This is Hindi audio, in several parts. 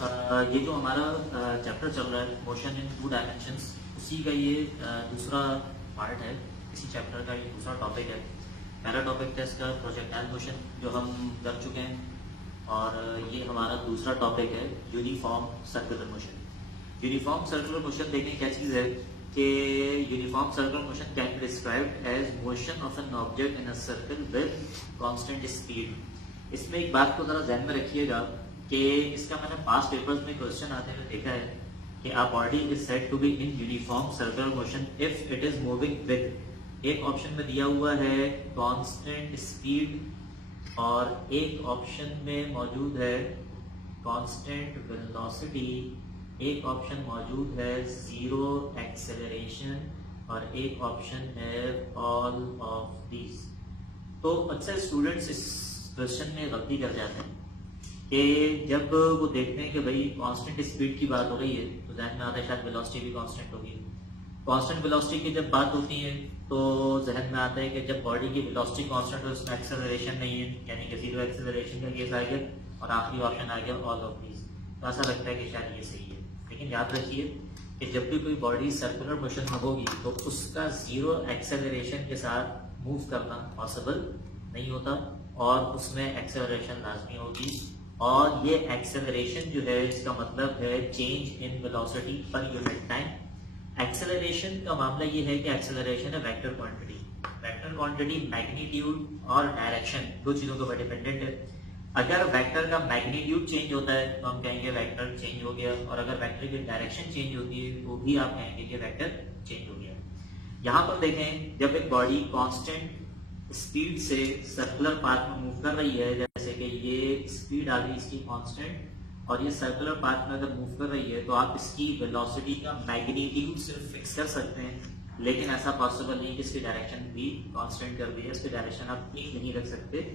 ये जो हमारा चैप्टर चल रहा है मोशन इन टू डायमेंशंस, उसी का ये दूसरा पार्ट है। इसी चैप्टर का ये दूसरा टॉपिक है। पहला टॉपिक था इसका प्रोजेक्टाइल मोशन जो हम कर चुके हैं, और ये हमारा दूसरा टॉपिक है uniform circular motion. Uniform circular motion देखें क्या चीज़ है कि uniform circular motion can be described as motion of an object in a circle with constant speed. इसमें एक बात को जरा ध्यान में रखिएगा कि इसका मैंने पास्ट पेपर्स में क्वेश्चन आते हुए देखा है कि a body is said to be in uniform circular motion if it is moving with, एक ऑप्शन में दिया हुआ है कांस्टेंट स्पीड और एक ऑप्शन में मौजूद है कांस्टेंट वेलोसिटी, एक ऑप्शन मौजूद है जीरो एक्सेलरेशन और एक ऑप्शन है ऑल ऑफ दीज। तो अक्सर स्टूडेंट्स इस क्वेश्चन में गलती कर जाते हैं कि जब वो देखते हैं कि भाई कांस्टेंट स्पीड की बात हो रही है तो जहन में आता है शायद वेलोसिटी भी कांस्टेंट होगी। कांस्टेंट वेलोसिटी की जब बात होती है तो जहन में आता है कि जब बॉडी की वेलोसिटी कांस्टेंट है उसमें एक्सेलरेशन नहीं है, यानी कि जीरो एक्सेलरेशन का केस आ गया, और आखिरी ऑप्शन आ गया ऑल ऑफ दीज। तो ऐसा लगता है कि शायद ये सही है, लेकिन याद रखिए कि जब भी कोई बॉडी सर्कुलर मोशन में होगी तो उसका जीरो एक्सेलरेशन के साथ मूव करना पॉसिबल नहीं होता, और उसमें एक्सेलरेशन लाजमी होगी। और ये एक्सेलरेशन जो है इसका मतलब है change in velocity per unit time. Acceleration का मामला ये है कि एक्सेलरेशन है vector quantity. Vector quantity magnitude और डायरेक्शन दो चीजों के ऊपर डिपेंडेंट है। अगर वेक्टर का मैग्नीट्यूड चेंज होता है तो हम कहेंगे वेक्टर चेंज हो गया, और अगर वेक्टर की डायरेक्शन चेंज होती है तो भी आप कहेंगे कि वेक्टर चेंज हो गया। यहाँ पर देखें, जब एक बॉडी कांस्टेंट स्पीड से सर्कुलर पाथ में मूव कर रही है, जैसे कि ये स्पीड आ गई इसकी कांस्टेंट, और ये सर्कुलर पाथ में अगर मूव कर रही है तो आप इसकी वेलोसिटी का मैग्नीट्यूड सिर्फ फिक्स कर सकते हैं, लेकिन ऐसा पॉसिबल नहीं कि इसकी डायरेक्शन भी कांस्टेंट कर दी है, इसकी डायरेक्शन आप ठीक नहीं रख सकते।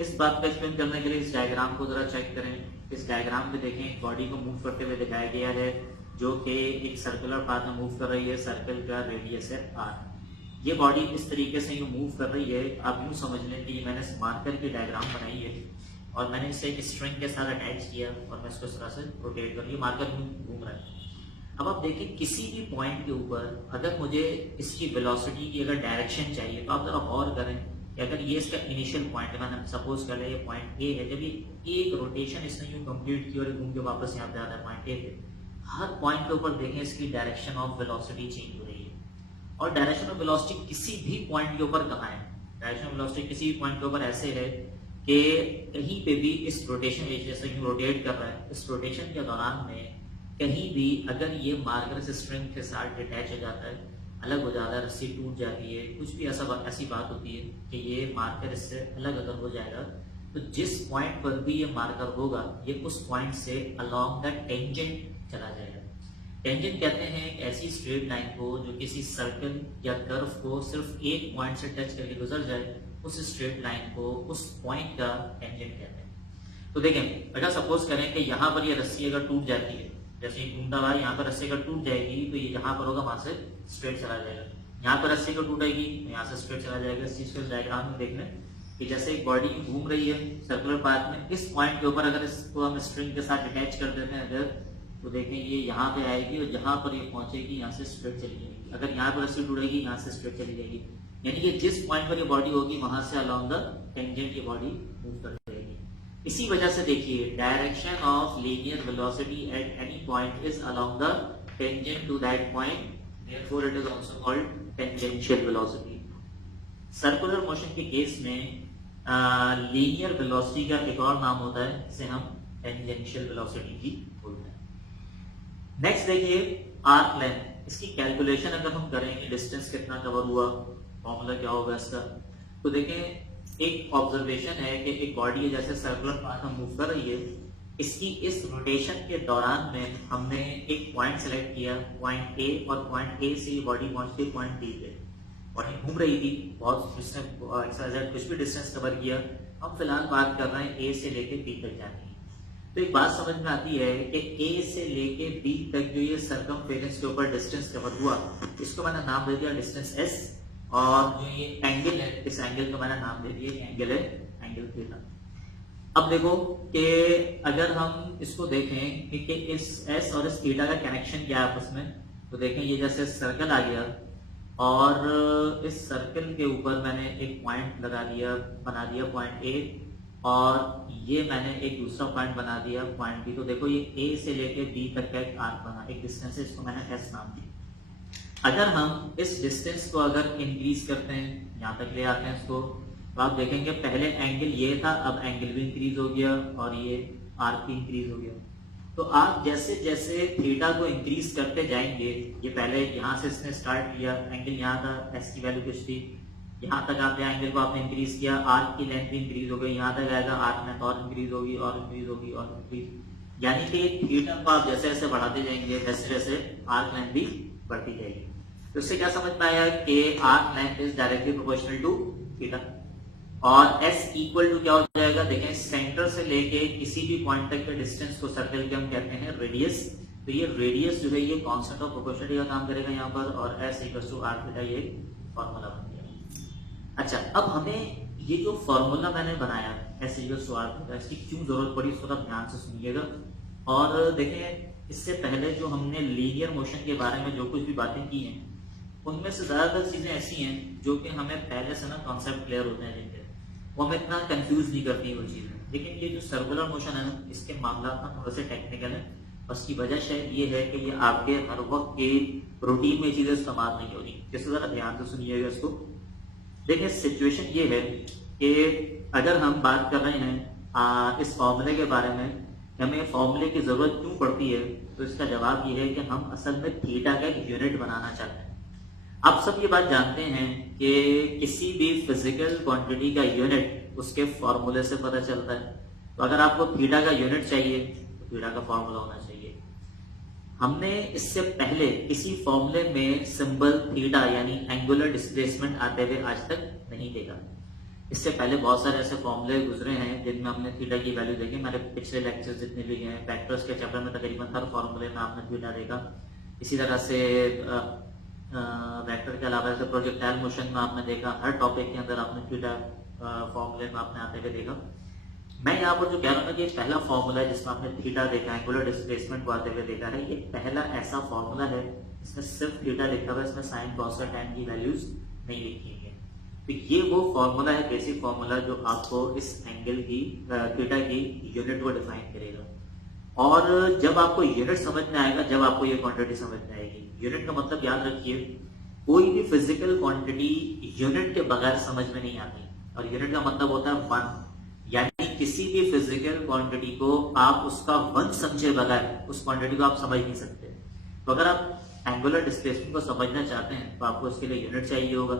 इस बात को एक्सप्लेन करने के लिए इस डायग्राम को जरा चेक करें। इस डायग्राम में देखें बॉडी को मूव करते हुए दिखाया गया है जो कि एक सर्कुलर पाथ में मूव कर रही है, सर्कल का रेडियस है r। ये बॉडी इस तरीके से मूव कर रही है, आप यूं समझ लें कि ये मैंने मार्कर की डायग्राम बनाई है और मैंने इसे एक स्ट्रिंग के साथ अटैच किया और मैं इसको इस तरह से रोटेट कर रही हूँ, मार्कर घूम रहा है। अब आप देखिए किसी भी पॉइंट के ऊपर अगर मुझे इसकी वेलोसिटी की अगर डायरेक्शन चाहिए तो आप जरा गौर करें कि अगर ये इसका इनिशियल पॉइंट है, मैंने सपोज कर लिया ये पॉइंट ए है, जब ये एक रोटेशन इसने यूं कंप्लीट की और घूम के वापस यहाँ पे आता है पॉइंट ए पे, हर पॉइंट के ऊपर देखें इसकी डायरेक्शन ऑफ वेलोसिटी चेंज हो रही है। और डायरेक्शन ऑफ वेलोसिटी किसी भी पॉइंट के ऊपर कहाँ है, डायरेक्शन ऑफ वेलोसिटी किसी भी पॉइंट के ऊपर ऐसे है कि कहीं पे भी इस रोटेशन जैसे यूं रोटेट कर रहा है, इस रोटेशन के दौरान में कहीं भी अगर ये मार्कर से स्ट्रिंग के साथ अटैच हो जाता है, अलग हो जाता है, रस्सी टूट जाती है, कुछ भी ऐसी बात होती है कि ये मार्कर इससे अलग अगर हो जाएगा तो जिस पॉइंट पर भी ये मार्कर होगा ये उस पॉइंट से अलोंग द टेंजेंट चला जाएगा। टेंजेंट कहते हैं एक ऐसी स्ट्रेट लाइन को जो किसी सर्कल या कर्व को सिर्फ एक पॉइंट से टच करके गुजर जाए, उस स्ट्रेट लाइन को उस पॉइंट का टेंजेंट कहते हैं। तो देखें अगर सपोज करें कि यहाँ पर ये रस्सी अगर टूट जाती है, जैसे घूमता हुआ यहाँ पर रस्सी अगर टूट जाएगी तो ये यहाँ पर होगा वहां से स्ट्रेट चला जाएगा, यहाँ पर रस्सी अगर टूटेगी यहाँ से स्ट्रेट चला जाएगा। इस चीज को डायग्राम में देख लें कि जैसे एक बॉडी घूम रही है सर्कुलर पाथ में, इस पॉइंट के ऊपर अगर इसको हम स्ट्रिंग के साथ अटैच कर देते हैं अगर, तो देखें ये यहाँ पे आएगी और जहां पर ये पहुंचेगी यहाँ से स्ट्रेट चली जाएगी। अगर यहाँ पर रस्सी टूटेगी यहाँ से स्ट्रेट चली जाएगी, यानी कि जिस पॉइंट पर ये बॉडी होगी वहां से अलोंग द टेंजेंट ये बॉडी मूव करती रहेगी। इसी वजह से देखिए direction of linear velocity at any point is along the tangent to that point, therefore it is also called tangential velocity. Circular motion के केस में लीनियर वेलोसिटी का एक और नाम होता है जिसे हम टेंजेंशियल वेलोसिटी भी बोलते हैं। नेक्स्ट देखिए आर्क लेंथ, इसकी कैलकुलेशन अगर हम करेंगे डिस्टेंस कितना कवर हुआ, फॉर्मूला क्या होगा इसका, तो देखें एक ऑब्जर्वेशन है कि एक बॉडी है जैसे सर्कुलर पाथ में मूव कर रही है, इसकी इस रोटेशन के दौरान में हमने एक पॉइंट सेलेक्ट किया पॉइंट ए, और पॉइंट ए से बॉडी पहुंचती है पॉइंट बी पे, बॉडी घूम रही थी बहुत कुछ भी डिस्टेंस कवर किया। हम फिलहाल बात कर रहे हैं ए से लेके बी तक जाने की। तो एक बात समझ में आती है कि ए से लेके बी तक जो ये सर्कमफेरेंस के ऊपर डिस्टेंस कवर हुआ, इसको मैंने नाम दे दिया डिस्टेंस एस, और जो ये एंगल है इस एंगल को मैंने नाम दे दिया एंगल है एंगल थीटा। अब देखो कि अगर हम इसको देखें कि इस एस और इस थीटा का कनेक्शन क्या है आपस में, तो देखें ये जैसे सर्कल आ गया और इस सर्कल के ऊपर मैंने एक पॉइंट लगा दिया, बना दिया पॉइंट ए, और ये मैंने एक दूसरा पॉइंट बना दिया पॉइंट बी। तो देखो ये ए से लेके बी तक का एक आर्क बना, एक डिस्टेंस है, इसको मैंने एस नाम दिया। अगर हम इस डिस्टेंस को अगर इंक्रीज करते हैं, यहाँ तक ले आते हैं इसको, तो आप देखेंगे पहले एंगल ये था, अब एंगल भी इंक्रीज हो गया और ये आर्क भी इंक्रीज हो गया। तो आप जैसे जैसे थीटा को इंक्रीज करते जाएंगे, ये पहले यहाँ से इसने स्टार्ट किया, एंगल यहाँ था, एस की वैल्यू कुछ थी, यहाँ तक आपने एंगल को आपने इंक्रीज किया, आर्क की लेंथ भी इंक्रीज हो गई, यहाँ तक आएगा आर्क लेंथ और इंक्रीज होगी और इंक्रीज होगी और इंक्रीज, यानी कि थीटा को आप जैसे जैसे बढ़ाते जाएंगे वैसे वैसे आर्क लेंथ भी बढ़ती जाएगी। तो इससे क्या समझ में आया कि arc length is directly proportional to theta, और s इक्वल टू क्या हो जाएगा, देखें सेंटर से लेके किसी भी पॉइंट तक के डिस्टेंस को सर्कल के हम कहते हैं रेडियस। तो ये रेडियस जो है ये कांस्टेंट ऑफ प्रोपोर्शनलिटी का काम करेगा यहाँ पर, और s equal to r theta, ये फॉर्मूला बन गया। अच्छा, अब हमें ये जो फॉर्मूला मैंने बनाया s equal to r theta, इसकी क्यों जरूरत पड़ी इसको आप ध्यान से सुनिएगा। और देखें इससे पहले जो हमने लीनियर मोशन के बारे में जो कुछ भी बातें की हैं, उनमें से ज्यादातर चीजें ऐसी हैं जो कि हमें पहले से ना कॉन्सेप्ट क्लियर होते हैं, जिनके वो हमें इतना कंफ्यूज नहीं करती वो चीजें। लेकिन ये जो सर्कुलर मोशन है ना, इसके मामला ना थोड़े से टेक्निकल है, उसकी वजह शायद ये है कि ये आपके हर वक्त के रूटीन में चीजें इस्तेमाल नहीं हो रही। जिससे जरा ध्यान से सुनिएगा इसको। देखिए सिचुएशन ये है कि अगर हम बात कर रहे हैं इस फॉर्मूले के बारे में, हमें फॉर्मूले की जरूरत क्यों पड़ती है, तो इसका जवाब ये है कि हम असल में थीटा का एक यूनिट बनाना चाहते हैं। आप सब ये बात जानते हैं कि किसी भी फिजिकल क्वांटिटी का यूनिट उसके फॉर्मूले से पता चलता है। तो अगर आपको थीटा का यूनिट चाहिए तो थीटा का फॉर्मूला होना चाहिए। हमने इससे पहले किसी फॉर्मूले में सिंबल थीटा यानी एंगुलर डिस्प्लेसमेंट आते हुए आज तक नहीं देखा। इससे पहले बहुत सारे ऐसे फॉर्मूले गुजरे हैं जिनमें हमने थीटा की वैल्यू देखी। मेरे पिछले लेक्चर जितने भी हैं वेक्टर्स के चैप्टर में तकरीबन हर फॉर्मूले में आपने थीटा देखा। इसी तरह से वेक्टर के अलावा जैसे प्रोजेक्टाइल मोशन में आपने देखा, हर टॉपिक के अंदर आपने थीटा फॉर्मूले में आपने आते हुए देखा। मैं यहाँ पर जो कह रहा हूँ कि पहला फॉर्मूला है जिसमें आपने थीटा देखा, एंगुलर डिस्प्लेसमेंट को आते हुए देखा है, ये पहला ऐसा फॉर्मूला है इसमें सिर्फ थीटा लिखा हुआ है, इसमें साइन कॉस और टैन की वैल्यूज नहीं लिखी है। तो ये वो फॉर्मूला है, बेसिक फॉर्मूला, जो आपको इस एंगल की थीटा की यूनिट को डिफाइन करेगा। और जब आपको यूनिट समझ में आएगा, जब आपको ये क्वांटिटी समझ में आएगी। यूनिट का मतलब याद रखिए, कोई भी फिजिकल क्वांटिटी यूनिट के बगैर समझ में नहीं आती। और यूनिट का मतलब होता है वन, यानी किसी भी फिजिकल क्वांटिटी को आप उसका वन समझे बगैर उस क्वांटिटी को आप समझ नहीं सकते। तो अगर आप एंगुलर डिस्प्लेसमेंट को समझना चाहते हैं तो आपको इसके लिए यूनिट चाहिए होगा,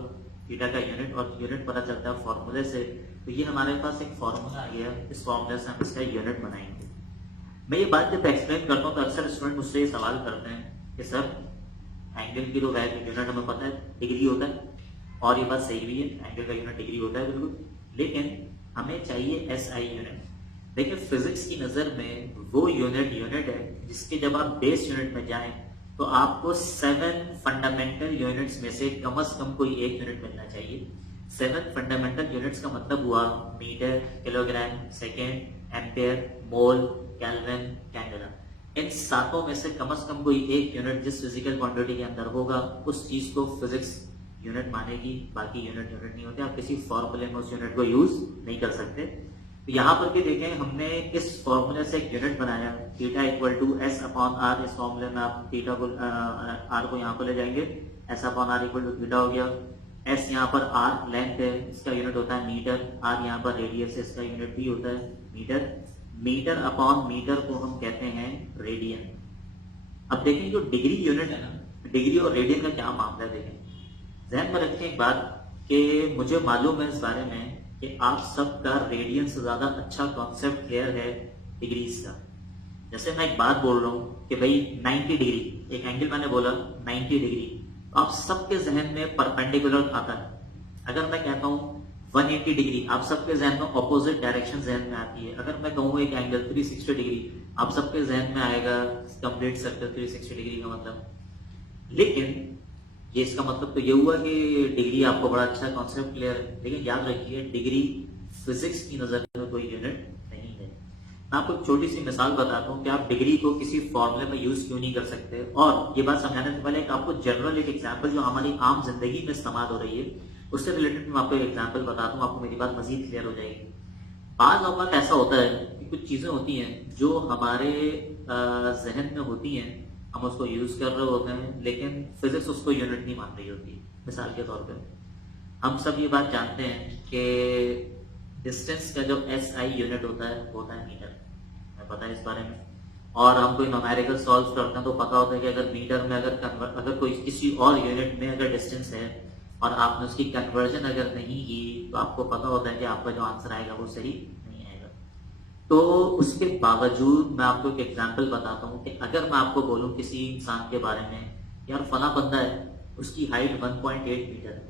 थीटा का यूनिट, और यूनिट पता चलता है फॉर्मूले से। तो ये हमारे पास एक फॉर्मूला आ गया, इस फॉर्मूले से हम इसका यूनिट बनाएंगे। मैं ये बात जब एक्सप्लेन करता हूँ तो अक्सर स्टूडेंट मुझसे ये सवाल करते हैं कि सर एंगल की तो वैल्यू यूनिट हमें पता है डिग्री होता है, और ये बात सही भी है, एंगल का यूनिट डिग्री होता है बिल्कुल, लेकिन हमें चाहिए एसआई यूनिट। देखिए फिजिक्स की नजर में वो यूनिट है जिसके जब आप बेस यूनिट में जाएं तो आपको 7 फंडामेंटल यूनिट्स में से कम कोई एक यूनिट मिलना चाहिए। 7 फंडामेंटल यूनिट्स का मतलब हुआ मीटर, किलोग्राम, सेकेंड, एम्पेयर, मोल, केल्विन, कैंडेला। इन सातों में से कम कोई एक यूनिट जिस फिजिकल क्वांटिटी के अंदर होगा उस चीज को फिजिक्स यूनिट मानेगी, बाकी यूनिट नहीं होते। आप किसी फॉर्मूले में उस यूनिट को यूज नहीं कर सकते। तो यहाँ पर भी देखें, हमने इस फॉर्मूले से एक यूनिट बनाया, theta equal to s upon r. इस फॉर्मूले में आप थीटा को आर को यहाँ पर ले जाएंगे, s upon r equal to theta हो गया। एस यहाँ पर आर लेंथ है, इसका यूनिट होता है मीटर। आर यहाँ पर रेडियस है, इसका यूनिट भी होता है मीटर। मीटर अपॉन मीटर को हम कहते हैं रेडियन। अब देखें जो डिग्री यूनिट है ना, डिग्री और रेडियन का क्या मामला है, देखें ध्यान में रखें एक बात कि मुझे मालूम है इस बारे में कि आप सबका रेडियन से ज्यादा अच्छा कॉन्सेप्ट क्लियर है डिग्रीज का। जैसे मैं एक बात बोल रहा हूँ कि भाई 90 डिग्री, एक एंगल मैंने बोला 90 डिग्री, तो आप सबके जहन में परपेंडिकुलर आता है। अगर मैं कहता हूँ 180 डिग्री, आप सबके जहन में ऑपोजिट डायरेक्शन जहन में आती है। अगर मैं कहूँ एक एंगल 360 डिग्री, आप सबके जहन में आएगा कंप्लीट सर्कल 360 डिग्री का मतलब। लेकिन ये इसका मतलब तो ये हुआ कि डिग्री आपको बड़ा अच्छा कॉन्सेप्ट क्लियर है, लेकिन याद रखिए डिग्री फिजिक्स की नजर में कोई यूनिट नहीं मैं आपको एक छोटी सी मिसाल बताता हूँ कि आप डिग्री को किसी फॉर्मूले में यूज क्यों नहीं कर सकते। और ये बात समझाने से पहले आपको जनरल एक एग्जांपल जो हमारी आम जिंदगी में इस्तेमाल हो रही है उससे रिलेटेड मैं आपको एक एग्जांपल बताता हूँ, आपको मेरी बात मजीद क्लियर हो जाएगी। बाज़ औक़ात ऐसा होता है कि कुछ चीज़ें होती हैं जो हमारे जहन में होती हैं, हम उसको यूज़ कर रहे होते हैं लेकिन फिजिक्स उसको यूनिट नहीं मान रही होती। मिसाल के तौर पर हम सब ये बात जानते हैं कि डिस्टेंस का जो SI यूनिट होता है मीटर। हमें पता है इस बारे में, और हम कोई न्यूमेरिकल सॉल्व करते हैं तो पता होता है कि अगर मीटर में अगर कोई किसी और यूनिट में अगर डिस्टेंस है और आपने उसकी कन्वर्जन अगर नहीं की तो आपको पता होता है कि आपका जो आंसर आएगा वो सही नहीं आएगा। तो उसके बावजूद मैं आपको एक एग्जांपल बताता हूँ कि अगर मैं आपको बोलूँ किसी इंसान के बारे में, यार फला बंदा है, उसकी हाइट 1.8 मीटर है,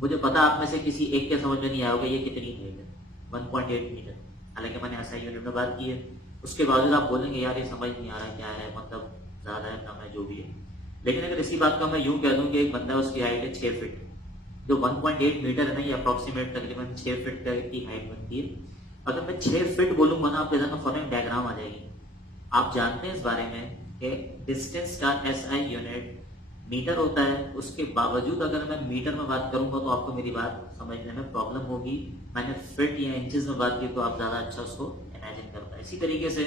मुझे पता आप में से किसी एक के समझ में नहीं आएगा ये कितनी हाइट है, 1.8 मीटर। हालांकि मैंने ऐसा यूनिट में बात की है, उसके बावजूद आप बोलेंगे यार ये समझ नहीं आ रहा क्या है, मतलब ज्यादा है कम है जो भी है। लेकिन अगर इसी बात का मैं यूं कह दूं कि एक बंदा उसकी हाइट है 6 फीट, जो 1.8 मीटर है ना, ये अप्रोक्सीमेट तकरीबन 6 फीट की हाइट बनती है। अगर मैं 6 फीट बोलूंगा ना, आपके जहन में फौरन डायग्राम आ जाएगी। आप जानते हैं इस बारे में कि डिस्टेंस का SI यूनिट मीटर होता है, उसके बावजूद अगर मैं मीटर में बात करूंगा तो आपको मेरी बात समझने में प्रॉब्लम होगी। मैंने फीट या इंचेस में बात की तो आप ज्यादा अच्छा उसको इमेजिन कर पाए। इसी तरीके से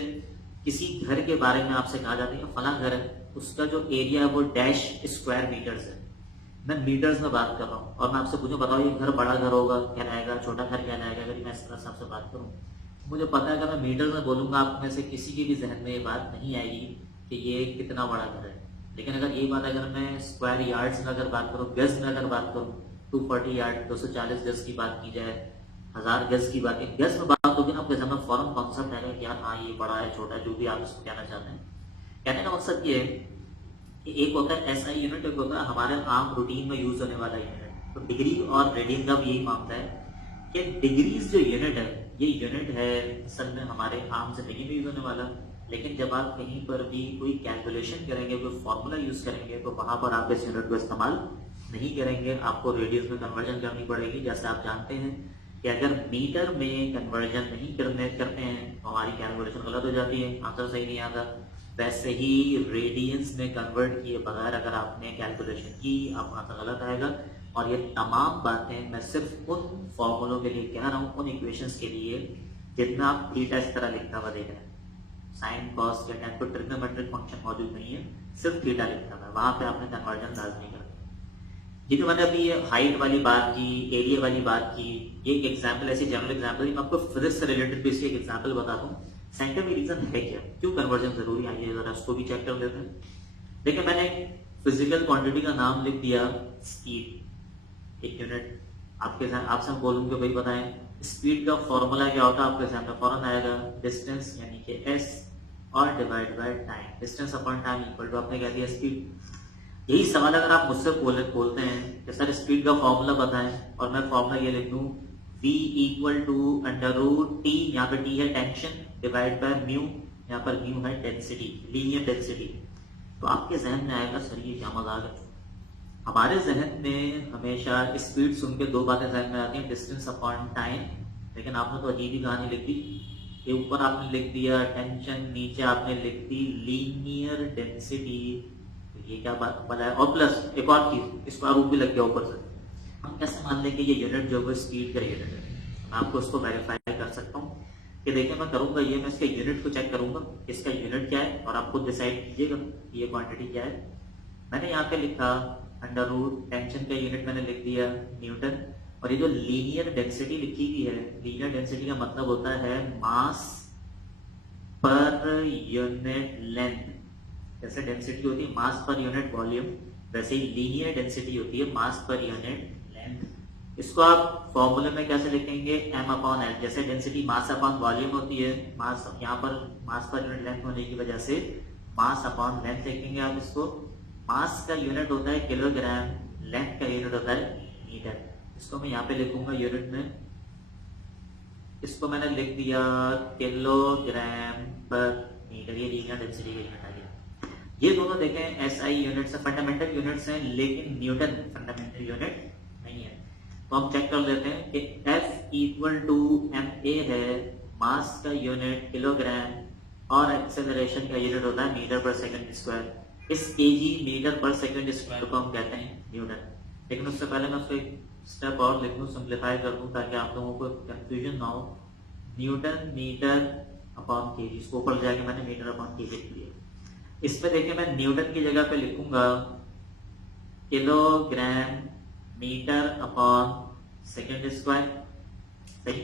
किसी घर के बारे में आपसे कहा जाता है कि फला घर है, उसका जो एरिया है वो डैश स्क्वायर मीटर्स है। मैं मीटर्स में बात कर रहा हूँ और मैं आपसे पूछूं बताओ ये घर बड़ा घर होगा कहलाएगा, छोटा घर कहलाएगा? अगर मैं इस तरह से आपसे बात करूँ, मुझे पता है अगर मैं मीटर्स में बोलूंगा आप में से किसी के भी जहन में ये बात नहीं आएगी कि ये कितना बड़ा घर है। लेकिन अगर ये बात अगर मैं स्क्वायर यार्ड्स में अगर बात करूँ, गज में अगर बात करूँ, 240 यार्ड 240 गज की बात की जाए, 1000 गज की बात, गज में बात होगी ना, आपके सामने फौरन कॉन्सेप्ट आएगा कि यार हाँ ये बड़ा है छोटा है, जो भी आप इसको कहना चाहते हैं। कहने का मकसद ये है कि एक होता है SI यूनिट, एक होता है हमारे आम रूटीन में यूज होने वाला यूनिट। तो डिग्री और रेडियन का भी यही मामला है कि डिग्रीज जो यूनिट है, ये यूनिट है असल में हमारे आम जिंदगी में यूज होने वाला। लेकिन जब आप कहीं पर भी कोई कैलकुलेशन करेंगे, कोई फॉर्मूला यूज करेंगे, तो वहां पर आप इस यूनिट को इस्तेमाल नहीं करेंगे, आपको रेडियस में कन्वर्जन करनी पड़ेगी। जैसे आप जानते हैं कि अगर मीटर में कन्वर्जन नहीं करते हैं तो हमारी कैलकुलेशन गलत हो जाती है, आंसर सही नहीं आता। वैसे ही रेडियंस में कन्वर्ट किए बगैर अगर आपने कैलकुलेशन की, आपका आंसर गलत आएगा। और ये तमाम बातें मैं सिर्फ उन फॉर्मूलों के लिए कह रहा हूँ, उन इक्वेशंस के लिए जिनमें आप थीटा इस तरह लिखता हुआ देख रहे हैं, साइन कॉस या टैन, कोई ट्रिग्नोमेट्रिक फंक्शन मौजूद नहीं है, सिर्फ थीटा लिखता हुआ, वहां पे आपने कन्वर्जन लाजमी कर दिया। ये जो मैंने अभी हाइट वाली बात की, एरिया वाली बात की, ये एक एग्जाम्पल, ऐसी जनरल एग्जाम्पल, मैं आपको फिजिक्स से रिलेटेड भी इसकी एक एग्जाम्पल बताता हूँ। साइंटिफिक रीजन है क्या, क्यों कन्वर्जन जरूरी है, आइए जरा उसको भी चेक कर लेते हैं। देखिए मैंने फिजिकल क्वांटिटी का नाम लिख दिया स्पीड, एक यूनिट। आपसे हम बोलूंगे भाई बताएं स्पीड का फॉर्मूला क्या होता है, आपके सामने फौरन आएगा डिस्टेंस यानी कि S और divide by time, distance upon time equal to आपने कह दिया स्पीड। यही सवाल अगर आप मुझसे बोलते हैं कि सर स्पीड का फॉर्मूला बताएं, और मैं फॉर्मूला ये लिख दूं V इक्वल टू √T, यहाँ पे T है टेंशन, डिवाइड बाय म्यू, यहाँ पर म्यू है डेंसिटी, लीनियर डेंसिटी। तो आपके जहन में आएगा सर ये क्या मजाक है। हमारे जहन में हमेशा स्पीड सुन के दो बातें जहन में आती हैं, डिस्टेंस अपॉन टाइम, लेकिन आपने तो अजीब ही कहानी लिख दी। ये ऊपर आपने लिख दिया टेंशन, नीचे आपने लिख दी लीनियर डेंसिटी, तो ये क्या बात बताया। और प्लस एक और चीज, स्क्वायर रूट भी लग गया ऊपर से। हम कैसे मान लें कि ये यूनिट जो है स्पीड का यूनिट है? मैं आपको उसको वेरीफाई कर सकता हूँ कि देखिए मैं करूंगा ये, मैं इसके यूनिट को चेक करूंगा, इसका यूनिट क्या है, और आप खुद डिसाइड कीजिएगा ये क्वांटिटी क्या है। मैंने यहाँ पे लिखा अंडर रूट, टेंशन का यूनिट मैंने लिख दिया न्यूटन, और ये जो लीनियर डेंसिटी लिखी हुई है, लीनियर डेंसिटी का मतलब होता है मास पर यूनिट लेंथ। जैसे डेंसिटी होती है मास पर यूनिट वॉल्यूम, वैसे ही लीनियर डेंसिटी होती है मास पर यूनिट लेंथ। इसको आप फॉर्मूले में कैसे लिखेंगे, m अपॉन l। जैसे डेंसिटी मास अपॉन वॉल्यूम होती है, मास यहाँ पर मास पर यूनिट लेंथ होने की वजह से मास अपॉन लेंथ लिखेंगे आप इसको। मास का यूनिट होता है किलोग्राम, लेंथ का यूनिट होता है मीटर। इसको मैं यहाँ पे लिखूंगा यूनिट में, इसको मैंने लिख दिया किलोग्राम पर मीटर, ये लीनियर डेंसिटी का यूनिट आ गया। ये दोनों देखें SI यूनिट्स है, फंडामेंटल यूनिट्स हैं, लेकिन न्यूटन फंडामेंटल यूनिट नहीं है। तो हम चेक कर लेते हैं कि F इक्वल टू MA है, मास का यूनिट किलोग्राम और एक्सेलरेशन का यूनिट होता है मीटर पर सेकंड स्क्वायर। इस केजी मीटर पर सेकंड स्क्वायर को हम कहते हैं न्यूटन। लेकिन उससे पहले मैं उसको एक स्टेप और लिख दूं, सिंप्लीफाई कर दूं ताकि आप लोगों को कंफ्यूजन ना हो। न्यूटन मीटर अपॉन केजी, इसको ऊपर जाके मैंने मीटर अपॉन केजी लिख दिया। इसमें देखिए मैं न्यूटन की जगह पे लिखूंगा kilogram metre upon second square. सही,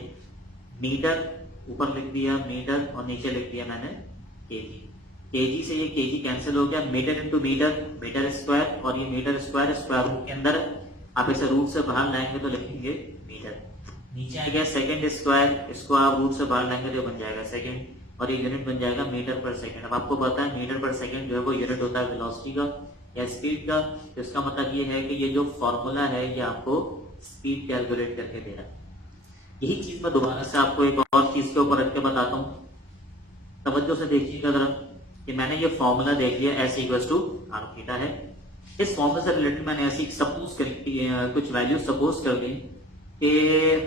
मीटर ऊपर लिख दिया मीटर और नीचे लिख दिया मैंने केजी। केजी से ये केजी कैंसिल हो गया, metre into metre metre square, और ये मीटर स्क्वायर स्क्वायर रूट के अंदर आप इसे रूट से बाहर लाएंगे तो लिखेंगे मीटर। नीचे आ गया सेकंड स्क्वायर, इसको आप रूट से बाहर लाएंगे तो बन जाएगा सेकंड, और ये यूनिट बन जाएगा मीटर पर सेकंड। अब आपको पता है मीटर पर सेकंड जो है वो यूनिट होता है वेलोसिटी का या स्पीड का। तो इसका मतलब ये है कि ये जो फॉर्मूला है ये आपको स्पीड कैलकुलेट करके दे रहा है। यही चीज मैं दोबारा से आपको एक और चीज के ऊपर रख के बताता हूँ, तवज्जो से देखिएगा जरा कि मैंने ये फॉर्मूला देख लिया s equals to r theta है। इस फॉर्मूला से रिलेटेड मैंने ऐसी सपोज कर कुछ वैल्यू सपोज कर ली कि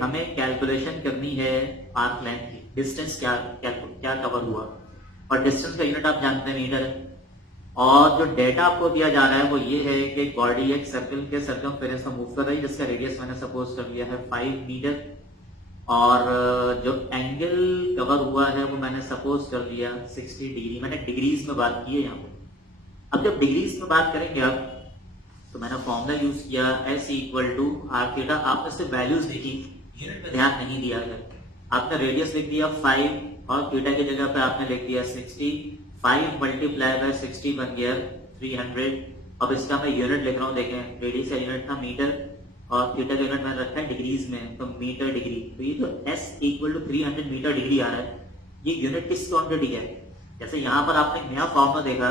हमें कैलकुलेशन करनी है आर्क लेंथ की, डिस्टेंस क्या क्या क्या कवर हुआ, और डिस्टेंस का यूनिट आप जानते हैं मीटर है। और जो डेटा आपको दिया जा रहा है वो ये है कि बॉडी एक सर्कल के सर्कमफेरेंस में मूव कर रही है जिसका रेडियस मैंने सपोज कर लिया है 5 मीटर, और जो एंगल कवर हुआ है वो मैंने सपोज कर लिया 60 डिग्री। मैंने डिग्रीज में बात की है यहाँ पे। अब जब डिग्रीज में बात करेंगे आप तो मैंने फॉर्मूला यूज किया s equal to r theta. आपने सिर्फ वैल्यूज देखी, यूनिट पे ध्यान नहीं दिया है। आपने रेडियस लिख दिया 5 और थीटा की जगह पे आपने लिख दिया 60। 5 मल्टीप्लाई बाय 60 बन गया 300। अब इसका मैं यूनिट लिख रहा हूँ, देखें रेडियस का यूनिट था मीटर और थीटा का यूनिट मैंने रखा है डिग्रीज में, तो मीटर डिग्री। तो ये तो S equal to 300 metre degree आ रहा है। ये यूनिट किस क्वांटिटी है? जैसे यहाँ पर आपने नया फॉर्मूला देखा,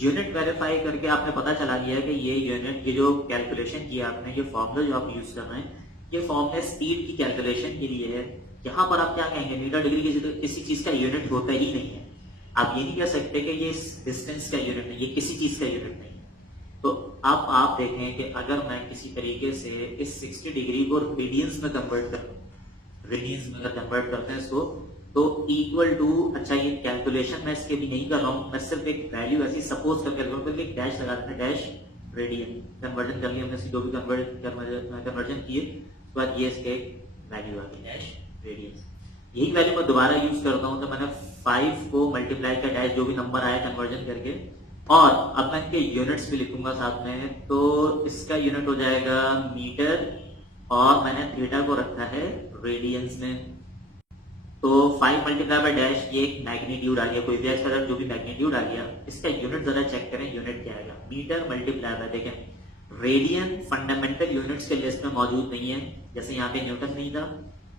यूनिट वेरीफाई करके आपने पता चला गया कि ये यूनिट, ये जो कैलकुलेशन किया आपने, ये फॉर्मूला जो आप यूज कर रहे हैं ये फॉर्मूला स्पीड की कैलकुलेशन के लिए है। यहाँ पर आप क्या कहेंगे, मीटर डिग्री किसी चीज का यूनिट होता ही नहीं है। आप ये नहीं कह सकते कि ये डिस्टेंस का यूनिट है, ये किसी चीज का यूनिट नहीं है। तो अब आप देखें कि अगर मैं किसी तरीके से इस 60 डिग्री को रेडियंस में कन्वर्ट करूं, रेडियंस में अगर कन्वर्ट करते हैं इसको, तो इक्वल टू, अच्छा ये कैलकुलेशन मैं इसके भी नहीं कर रहा हूं, मैं सिर्फ एक वैल्यू ऐसी सपोज करके एक डैश लगा देते हैं, डैश रेडियन कन्वर्जन कर लिया हमने, जो भी कन्वर्जन किए उसके बाद ये इसके वैल्यू आ गई डैश रेडियन। यही वैल्यू मैं दोबारा यूज करता हूं, तो मैंने 5 को मल्टीप्लाई का डैश जो भी नंबर आया कन्वर्जन करके, और अब मैं इनके यूनिट्स भी लिखूंगा साथ में। तो इसका यूनिट हो जाएगा मीटर और मैंने थीटा को रखा है रेडियंस में। तो 5 मल्टीप्लाई बाय डैश, ये एक मैग्नीट्यूड आ गया, कोई भी ऐसा जो भी मैग्नीट्यूड आ गया, इसका यूनिट जरा चेक करें, यूनिट क्या आएगा। मीटर मल्टीप्लाई बाय, देखें रेडियन फंडामेंटल यूनिट्स के लिस्ट में मौजूद नहीं है, जैसे यहाँ पे न्यूटन नहीं था।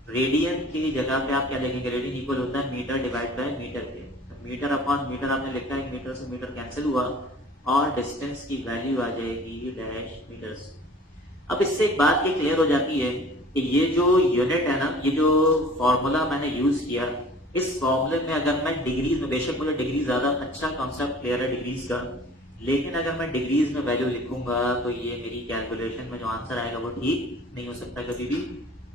रेडियन की जगह पे आप क्या देखेंगे, रेडियन इक्वल होता है मीटर डिवाइड बाय मीटर के। मीटर अपॉन मीटर आपने लिखा है, मीटर से मीटर कैंसिल हुआ और डिस्टेंस की वैल्यू आ जाएगी डैश मीटर्स। अब इससे एक बात ये क्लियर हो जाती है कि ये जो यूनिट है ना, ये जो फॉर्मूला मैंने यूज किया, इस फॉर्मूले में अगर मैं डिग्रीज में, बेशक मुझे डिग्री ज्यादा अच्छा कॉन्सेप्ट क्लियर है डिग्रीज का, लेकिन अगर मैं डिग्रीज में वैल्यू लिखूंगा तो ये मेरी कैलकुलेशन में जो आंसर आएगा वो ठीक नहीं हो सकता कभी भी।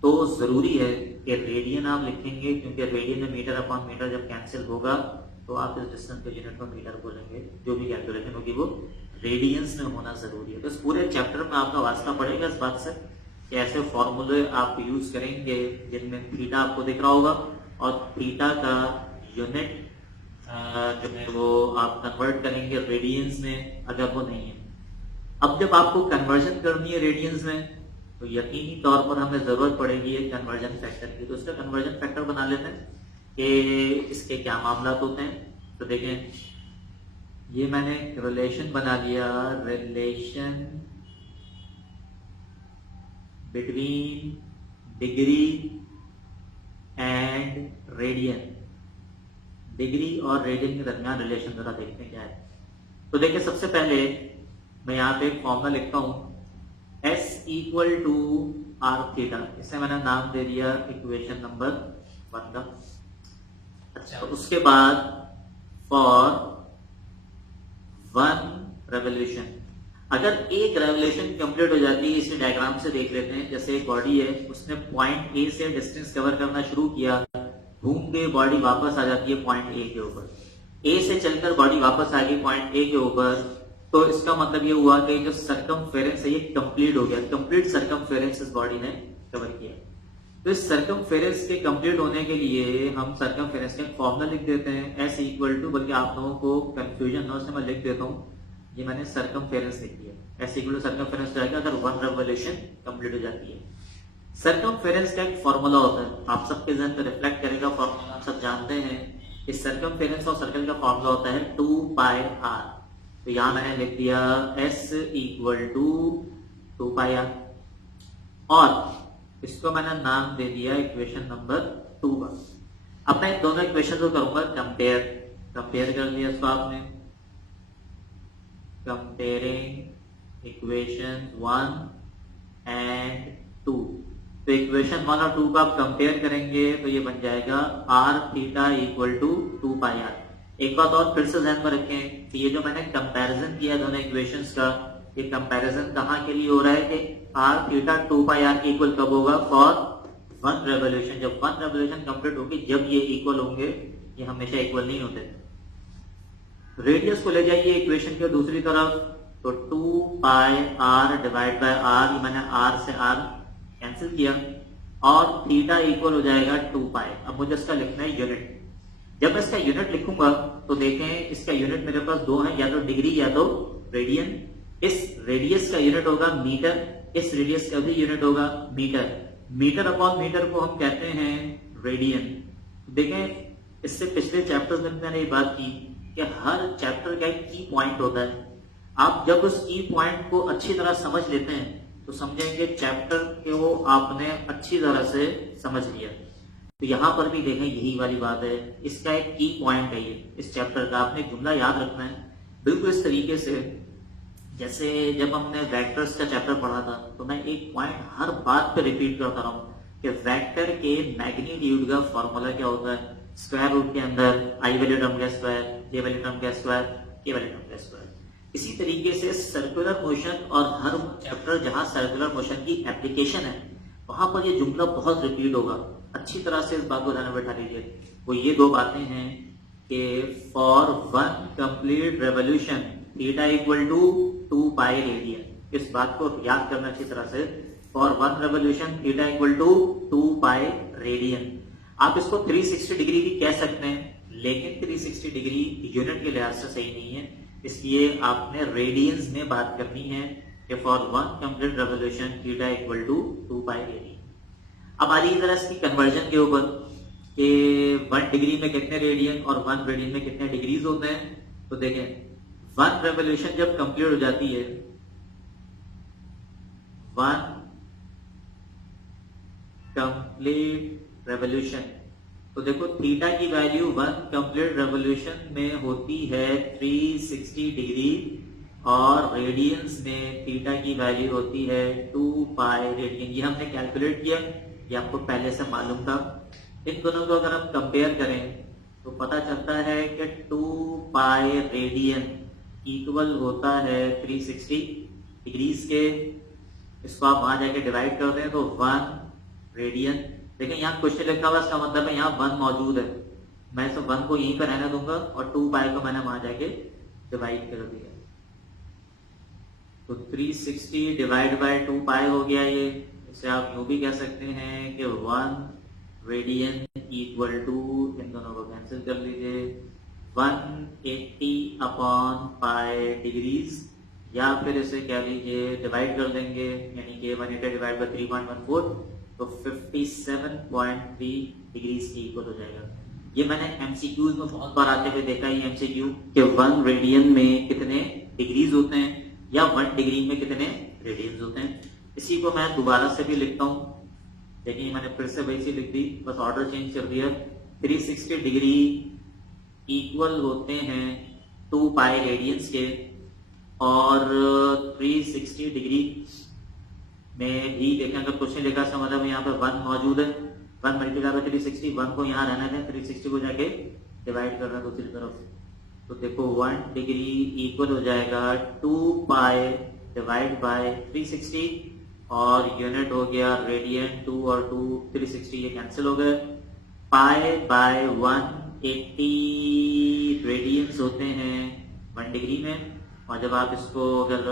तो जरूरी है कि रेडियन आप लिखेंगे, क्योंकि रेडियन में मीटर अपॉन मीटर जब कैंसिल होगा तो आप इस डिस्टेंस के यूनिट में मीटर बोलेंगे, जो भी कैलकुलेशन होगी वो रेडियंस में होना जरूरी है। तो इस पूरे चैप्टर में आपका वास्ता पड़ेगा इस बात से कि ऐसे फॉर्मूले आप यूज करेंगे जिनमें थीटा आपको दिख रहा होगा और थीटा का यूनिट जो है वो आप कन्वर्ट करेंगे रेडियंस में, अगर वो नहीं है। अब जब आपको कन्वर्जन करनी है रेडियंस में तो यकीनी तौर पर हमें जरूरत पड़ेगी एक कन्वर्जन फैक्टर की। तो उसका कन्वर्जन फैक्टर बना लेते हैं कि इसके क्या मामला होते हैं। तो देखें, ये मैंने रिलेशन बना लिया, relation between degree and radian. Degree और रेडियन के दरमियान रिलेशन जरा देखते हैं क्या है। तो देखिए, सबसे पहले मैं यहाँ पे एक फॉर्मूला लिखता हूं, S equal to r theta. इसे मैंने नाम दे दिया इक्वेशन नंबर 1 का। अच्छा, उसके बाद फॉर 1 रेवोल्यूशन, अगर एक रेवोल्यूशन कंप्लीट हो जाती है, इसे डायग्राम से देख लेते हैं। जैसे एक बॉडी है, उसने पॉइंट ए से डिस्टेंस कवर करना शुरू किया, घूम के बॉडी वापस आ जाती है पॉइंट ए के ऊपर, ए से चलकर बॉडी वापस आ गई पॉइंट ए के ऊपर, तो इसका मतलब ये हुआ कि जो सरकमफेरेंस है ये कंप्लीट हो गया, कंप्लीट सरकमफेरेंस इस बॉडी ने कवर किया। तो इस सरकमफेरेंस के कंप्लीट होने के लिए हम सरकमफेरेंस का फॉर्मूला लिख देते हैं, एस इक्वल टू, बल्कि आप लोगों को कंफ्यूजन न हो इसलिए मैं लिख देता हूँ, ये मैंने सरकमफेरेंस लिख दिया, एस इक्वल टू सरकमफेरेंस जाएगा अगर 1 रेवोल्यूशन कंप्लीट हो जाती है। सरकमफेरेंस का एक फॉर्मूला होता है, आप सबके जहन पे रिफ्लेक्ट करेगा फॉर्मूला, आप सब जानते हैं कि सरकमफेरेंस और सर्कल का फॉर्मूला होता है 2 पाई आर। तो यहां मैंने लिख दिया s equal to 2 pi r, और इसको मैंने नाम दे दिया इक्वेशन नंबर 2 का। अब मैं दोनों इक्वेशन को करूंगा कंपेयर, कंपेयर कर दिया इसको आपने, कंपेयरिंग इक्वेशन 1 एंड 2। तो इक्वेशन 1 और 2 का आप कंपेयर करेंगे तो ये बन जाएगा r theta equal to 2 pi r. एक बात और फिर से ध्यान में रखें कि ये जो मैंने कंपैरिजन किया दोनों इक्वेशंस का, ये कंपैरिजन कहाँ के लिए हो रहा है कि आर थीटा 2 पाई आर के इक्वल कब होगा, फॉर 1 रेवोल्यूशन। जब 1 रेवोल्यूशन कंप्लीट होगी, जब ये इक्वल होंगे, ये हमेशा इक्वल नहीं होते। रेडियस को ले जाइए इक्वेशन के दूसरी तरफ, तो 2 pi are divide by are, मैंने आर से आर कैंसिल किया, और थीटा इक्वल हो जाएगा 2 पाई। अब मुझे इसका लिखना है यूनिट। जब मैं इसका यूनिट लिखूंगा तो देखें इसका यूनिट मेरे पास दो है, या तो डिग्री या तो रेडियन। इस रेडियस का यूनिट होगा मीटर, इस रेडियस का भी यूनिट होगा मीटर। मीटर अपॉन मीटर को हम कहते हैं रेडियन। देखें इससे पिछले चैप्टर्स में मैंने ये बात की कि हर चैप्टर का एक की पॉइंट होता है। आप जब उस की पॉइंट को अच्छी तरह समझ लेते हैं तो समझेंगे चैप्टर को आपने अच्छी तरह से समझ लिया। तो यहां पर भी देखें यही वाली बात है, इसका एक की पॉइंट है ये इस चैप्टर का। आपने जुमला याद रखना है बिल्कुल इस तरीके से, जैसे जब हमने वेक्टर्स का चैप्टर पढ़ा था तो मैं एक पॉइंट हर बात पे रिपीट करता रहा हूं कि वेक्टर के मैग्नीट्यूड का फॉर्मूला क्या होता है। स्क्वायर रूट के अंदर आई वाले टर्म का स्क्वायर, जे वाले टर्म का स्क्वायर, के वाले टर्म का स्क्वायर। इसी तरीके से सर्कुलर मोशन और हर चैप्टर जहां सर्कुलर मोशन की एप्लीकेशन है वहां पर ये जुमला बहुत रिपीट होगा। अच्छी तरह से इस बात को ध्यान में बैठा लीजिए। वो ये दो बातें हैं कि for 1 complete revolution theta equal to 2 pi radian. इस बात को याद करना अच्छी तरह से, for 1 revolution theta equal to 2 pi radian. आप इसको 360 डिग्री भी कह सकते हैं, लेकिन 360 डिग्री यूनिट के लिहाज से सही नहीं है, इसलिए आपने रेडियंस में बात करनी है कि for 1 complete revolution theta equal to 2 pi radian. अब आ जाइए जरा इसकी कन्वर्जन के ऊपर कि 1 डिग्री में कितने रेडियन और 1 रेडियन में कितने डिग्रीज होते हैं। तो देखें 1 रेवोल्यूशन जब कंप्लीट हो जाती है, 1 कंप्लीट रेवोल्यूशन, तो देखो थीटा की वैल्यू 1 कंप्लीट रेवोल्यूशन में होती है 360 डिग्री, और रेडियंस में थीटा की वैल्यू होती है 2 पाई रेडियन। ये हमने कैलकुलेट किया, ये आपको पहले से मालूम था। इन दोनों को अगर हम कंपेयर करें तो पता चलता है कि 2 पाई रेडियन इक्वल होता है 360 डिग्रीज के। इसको आप वहां जाके डिवाइड कर दें तो 1 रेडियन। देखिए यहाँ क्वेश्चन लिखा हुआ, इसका मतलब है यहाँ 1 मौजूद है। मैं इस 1 को यहीं पर रहने दूंगा और 2 पाई को मैंने वहां जाके डिवाइड कर दिया, तो 360 डिवाइड बाय 2 पाई हो गया ये। इसे आप यूं भी कह सकते हैं कि 1 रेडियन इक्वल टू, इन दोनों को कैंसिल कर लीजिए, 180 अपॉन पाई डिग्रीज, या फिर इसे कह लीजिए डिवाइड कर देंगे, यानी कि 180 डिवाइड बाय 3.14, तो 57.3 डिग्रीज की इक्वल हो जाएगा। ये मैंने एमसीक्यूज में बहुत बार आते हुए देखा है एमसीक्यू कि 1 रेडियन में कितने डिग्रीज होते हैं या 1 डिग्री में कितने रेडियंस होते हैं। इसी को मैं दोबारा से भी लिखता हूं, देखिए मैंने फिर से वैसे लिख दी, बस ऑर्डर चेंज कर दिया। 360 डिग्री इक्वल होते हैं 2 पाई रेडियंस के, और 360 डिग्री में भी देखें अगर क्वेश्चन लिखा था मतलब यहाँ पे 1 मौजूद है, 1 मल्टीप्लाई बाय 360, 1 को यहाँ रहने दें, 360 को जाके डिवाइड करना दूसरी तरफ, तो देखो 1 डिग्री इक्वल हो जाएगा 2 पाई डिवाइड बाय 360, और यूनिट हो गया रेडियन। 2 और 2 360 ये कैंसिल हो गए, पाई बाय 180 रेडियंस होते हैं 1 डिग्री में, और जब आप इसको अगर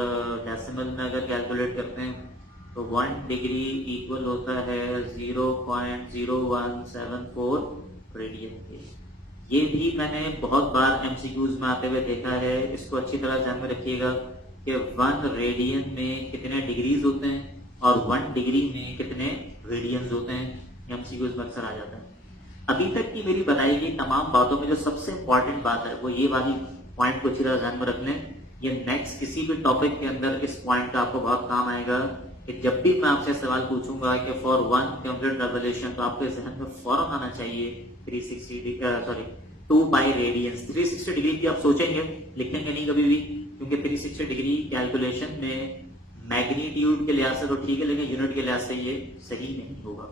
डेसिमल में अगर कैलकुलेट करते हैं तो 1 डिग्री इक्वल होता है 0.0174 रेडियन के। ये भी मैंने बहुत बार एमसीक्यूज में आते हुए देखा है, इसको अच्छी तरह ध्यान में रखिएगा कि 1 रेडियन में कितने डिग्रीज होते हैं और 1 डिग्री में कितने रेडियंस होते हैं, एमसीक्यूज में अक्सर आ जाता है। अभी तक की मेरी बताई गई तमाम बातों में जो सबसे इंपॉर्टेंट बात है वो ये वाली पॉइंट को अच्छी तरह ध्यान में रख लें। ये नेक्स्ट किसी भी टॉपिक के अंदर इस पॉइंट का आपको बहुत काम आएगा कि जब भी मैं आपसे सवाल पूछूंगा कि फॉर 1 कंप्लीट रेवोल्यूशन, तो आपके जहन में फौरन आना चाहिए 2 पाई रेडियंस। 360 डिग्री की आप सोचेंगे, लिखेंगे नहीं कभी भी, क्योंकि 360 डिग्री कैलकुलेशन में मैग्नीट्यूड के लिहाज से तो ठीक है, लेकिन यूनिट के लिहाज से ये सही नहीं होगा।